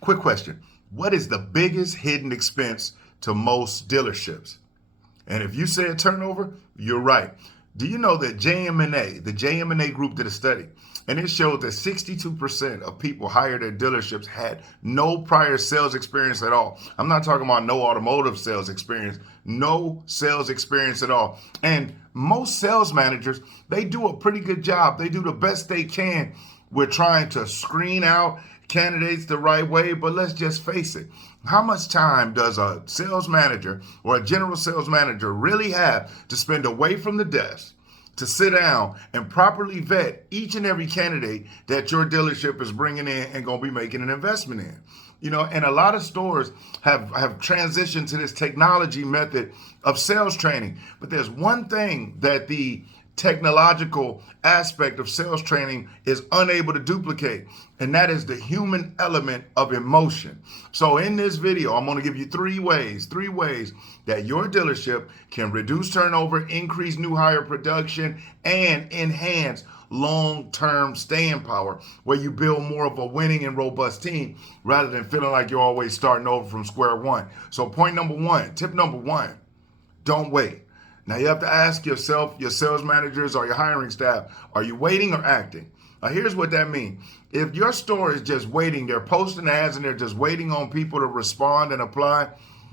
Quick question. What is the biggest hidden expense to most dealerships? And if you said turnover, you're right. Do you know that the JM&A group did a study, and it showed that 62% of people hired at dealerships had no prior sales experience at all. I'm not talking about no automotive sales experience, no sales experience at all. And most sales managers, they do a pretty good job. They do the best they can. We're trying to screen out candidates the right way, but let's just face it. How much time does a sales manager or a general sales manager really have to spend away from the desk to sit down and properly vet each and every candidate that your dealership is bringing in and going to be making an investment in? And a lot of stores have transitioned to this technology method of sales training. But there's one thing that the technological aspect of sales training is unable to duplicate, and that is the human element of emotion. So in this video, I'm going to give you three ways that your dealership can reduce turnover, increase new hire production, and enhance long-term staying power, where you build more of a winning and robust team rather than feeling like you're always starting over from square one. So tip number one, don't wait. Now you have to ask yourself, your sales managers or your hiring staff, are you waiting or acting? Now here's what that means. If your store is just waiting, they're posting ads and they're just waiting on people to respond and apply,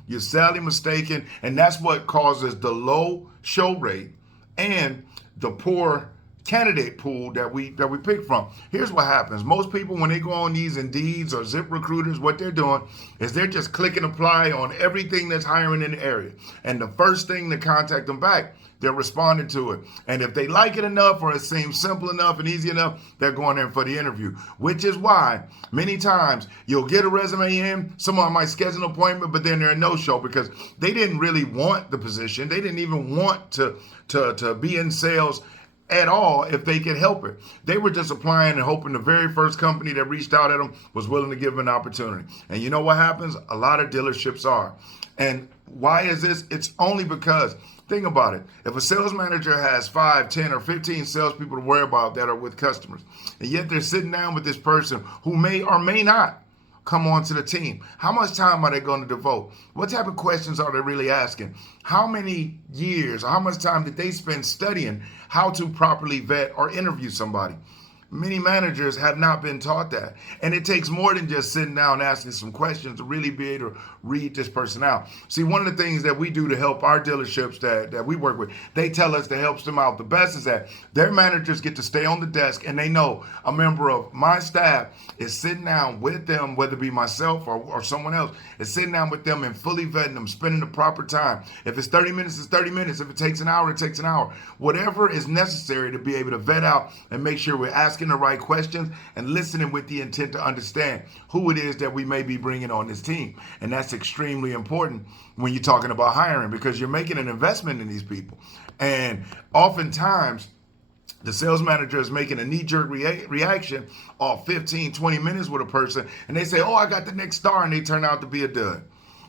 you're sadly mistaken, and that's what causes the low show rate and the poor candidate pool that we pick from. Here's what happens. Most people, when they go on these Indeeds or Zip Recruiters, what they're doing is they're just clicking apply on everything that's hiring in the area. And the first thing to contact them back, they're responding to it. And if they like it enough or it seems simple enough and easy enough, they're going in for the interview. Which is why many times you'll get a resume in, someone might schedule an appointment, but then they're a no-show because they didn't really want the position. They didn't even want to be in sales at all if they could help it. They were just applying and hoping the very first company that reached out at them was willing to give them an opportunity. And you know what happens? A lot of dealerships are. And why is this? It's only because, think about it. If a sales manager has 5, 10, or 15 salespeople to worry about that are with customers, and yet they're sitting down with this person who may or may not come on to the team, how much time are they going to devote? What type of questions are they really asking? How many years or how much time did they spend studying how to properly vet or interview somebody? Many managers have not been taught that. And it takes more than just sitting down and asking some questions to really be able to read this person out. See, one of the things that we do to help our dealerships that we work with, they tell us that helps them out the best is that their managers get to stay on the desk and they know a member of my staff is sitting down with them, whether it be myself or someone else, is sitting down with them and fully vetting them, spending the proper time. If it's 30 minutes, it's 30 minutes. If it takes an hour, it takes an hour. Whatever is necessary to be able to vet out and make sure we're asking the right questions and listening with the intent to understand who it is that we may be bringing on this team. And that's extremely important when you're talking about hiring because you're making an investment in these people. And oftentimes, the sales manager is making a knee-jerk reaction off 15, 20 minutes with a person, and they say, oh, I got the next star, and they turn out to be a dud.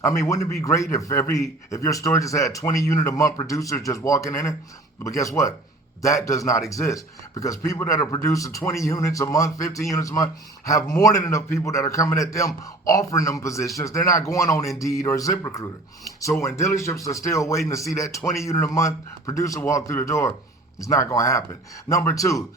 I mean, wouldn't it be great if your store just had 20 unit a month producers just walking in it? But guess what? That does not exist because people that are producing 20 units a month, 15 units a month, have more than enough people that are coming at them, offering them positions. They're not going on Indeed or ZipRecruiter. So when dealerships are still waiting to see that 20 unit a month producer walk through the door, it's not going to happen. Number two,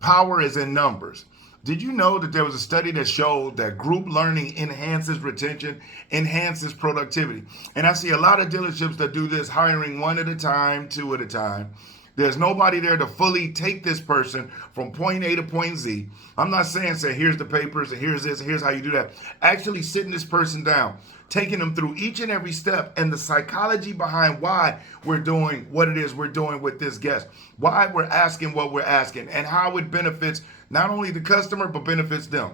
power is in numbers. Did you know that there was a study that showed that group learning enhances retention, enhances productivity? And I see a lot of dealerships that do this hiring one at a time, two at a time. There's nobody there to fully take this person from point A to point Z. I'm not saying, here's the papers and here's this, and here's how you do that. Actually sitting this person down, taking them through each and every step and the psychology behind why we're doing what it is we're doing with this guest, why we're asking what we're asking, and how it benefits not only the customer, but benefits them.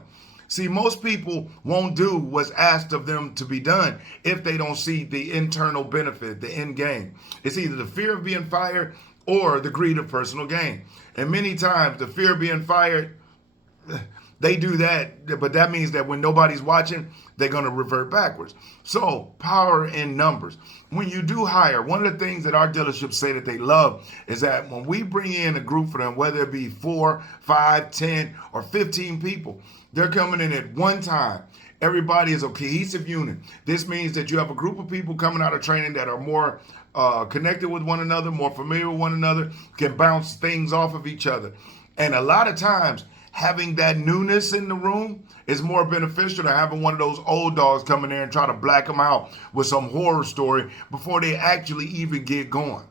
See, most people won't do what's asked of them to be done if they don't see the internal benefit, the end game. It's either the fear of being fired or the greed of personal gain. And many times the fear of being fired, they do that, but that means that when nobody's watching, they're going to revert backwards. So power in numbers. When you do hire, one of the things that our dealerships say that they love is that when we bring in a group for them, whether it be 4, 5, 10, or 15 people, they're coming in at one time Everybody is a cohesive unit. This means that you have a group of people coming out of training that are more connected with one another, more familiar with one another, can bounce things off of each other. And a lot of times, having that newness in the room is more beneficial than having one of those old dogs come in there and try to black them out with some horror story before they actually even get going.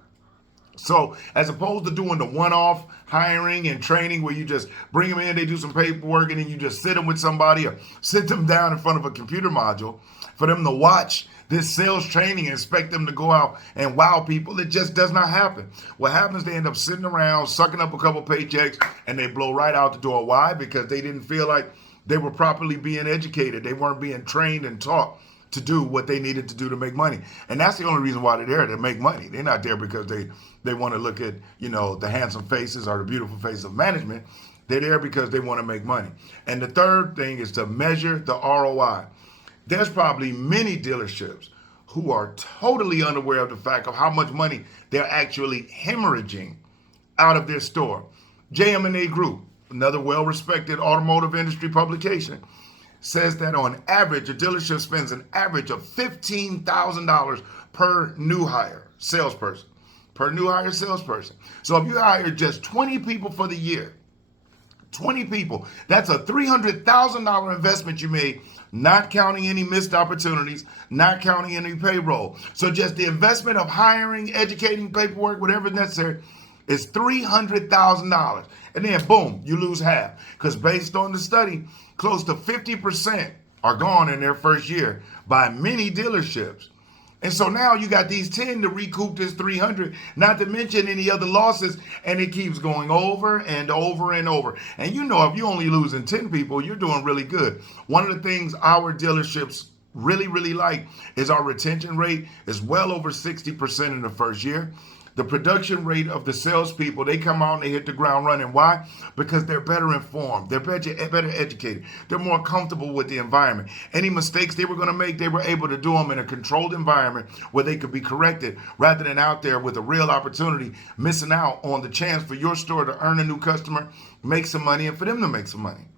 So as opposed to doing the one-off hiring and training where you just bring them in, they do some paperwork, and then you just sit them with somebody or sit them down in front of a computer module for them to watch this sales training and expect them to go out and wow people, it just does not happen. What happens, they end up sitting around, sucking up a couple paychecks, and they blow right out the door. Why? Because they didn't feel like they were properly being educated. They weren't being trained and taught to do what they needed to do to make money. And that's the only reason why they're there, to make money. They're not there because they want to look at, the handsome faces or the beautiful face of management. They're there because they want to make money. And the third thing is to measure the ROI. There's probably many dealerships who are totally unaware of the fact of how much money they're actually hemorrhaging out of their store. JM&A Group, another well-respected automotive industry publication, says that on average, a dealership spends an average of $15,000 per new hire salesperson. So if you hire just 20 people for the year, 20 people, that's a $300,000 investment you made, not counting any missed opportunities, not counting any payroll. So just the investment of hiring, educating, paperwork, whatever necessary, is $300,000. And then boom, you lose half. Because based on the study, close to 50% are gone in their first year by many dealerships. And so now you got these 10 to recoup this 300, not to mention any other losses, and it keeps going over and over and over. And if you're only losing 10 people, you're doing really good. One of the things our dealerships really, really like is our retention rate is well over 60% in the first year. The production rate of the salespeople, they come out and they hit the ground running. Why? Because they're better informed. They're better educated. They're more comfortable with the environment. Any mistakes they were going to make, they were able to do them in a controlled environment where they could be corrected rather than out there with a real opportunity, missing out on the chance for your store to earn a new customer, make some money, and for them to make some money.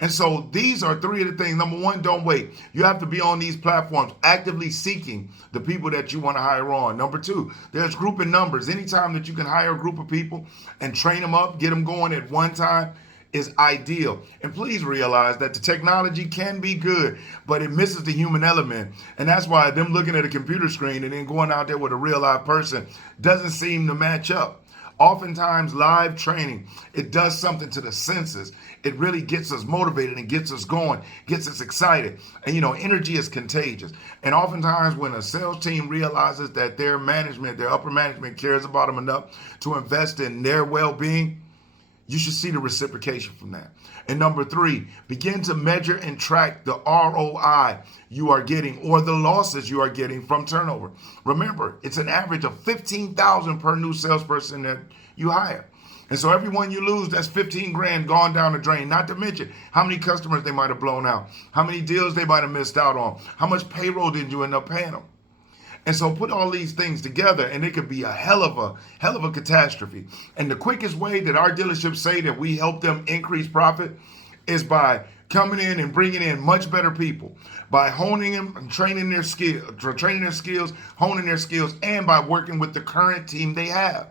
And so these are three of the things. Number one, don't wait. You have to be on these platforms actively seeking the people that you want to hire on. Number two, there's group in numbers. Anytime that you can hire a group of people and train them up, get them going at one time is ideal. And please realize that the technology can be good, but it misses the human element. And that's why them looking at a computer screen and then going out there with a real live person doesn't seem to match up. Oftentimes, live training, it does something to the senses. It really gets us motivated and gets us going, gets us excited. And, energy is contagious. And oftentimes, when a sales team realizes that their management, their upper management cares about them enough to invest in their well-being, you should see the reciprocation from that. And number three, begin to measure and track the ROI you are getting or the losses you are getting from turnover. Remember, it's an average of $15,000 per new salesperson that you hire. And so every one you lose, that's 15 grand gone down the drain, not to mention how many customers they might have blown out, how many deals they might have missed out on, how much payroll did you end up paying them. And so put all these things together and it could be a hell of a catastrophe. And the quickest way that our dealerships say that we help them increase profit is by coming in and bringing in much better people, by honing them and training their skills, honing their skills, and by working with the current team they have.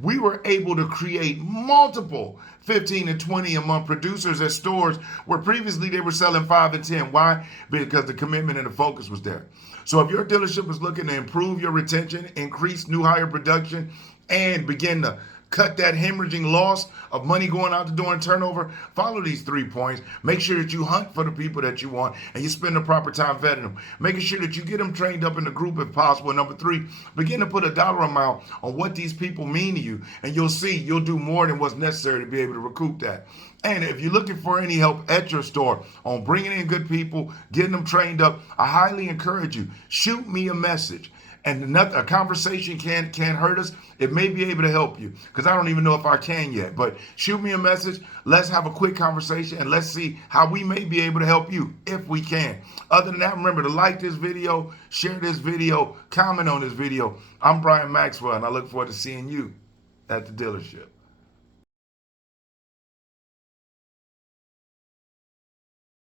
We were able to create multiple 15 and 20 a month producers at stores where previously they were selling 5 and 10. Why? Because the commitment and the focus was there. So if your dealership is looking to improve your retention, increase new hire production, and begin to cut that hemorrhaging loss of money going out the door and turnover, follow these 3 points. Make sure that you hunt for the people that you want and you spend the proper time vetting them. Making sure that you get them trained up in the group if possible. And number three, begin to put a dollar amount on what these people mean to you. And you'll see you'll do more than what's necessary to be able to recoup that. And if you're looking for any help at your store on bringing in good people, getting them trained up, I highly encourage you, shoot me a message. And a conversation can't hurt us. It may be able to help you because I don't even know if I can yet. But shoot me a message. Let's have a quick conversation and let's see how we may be able to help you if we can. Other than that, remember to like this video, share this video, comment on this video. I'm Brian Maxwell, and I look forward to seeing you at the dealership.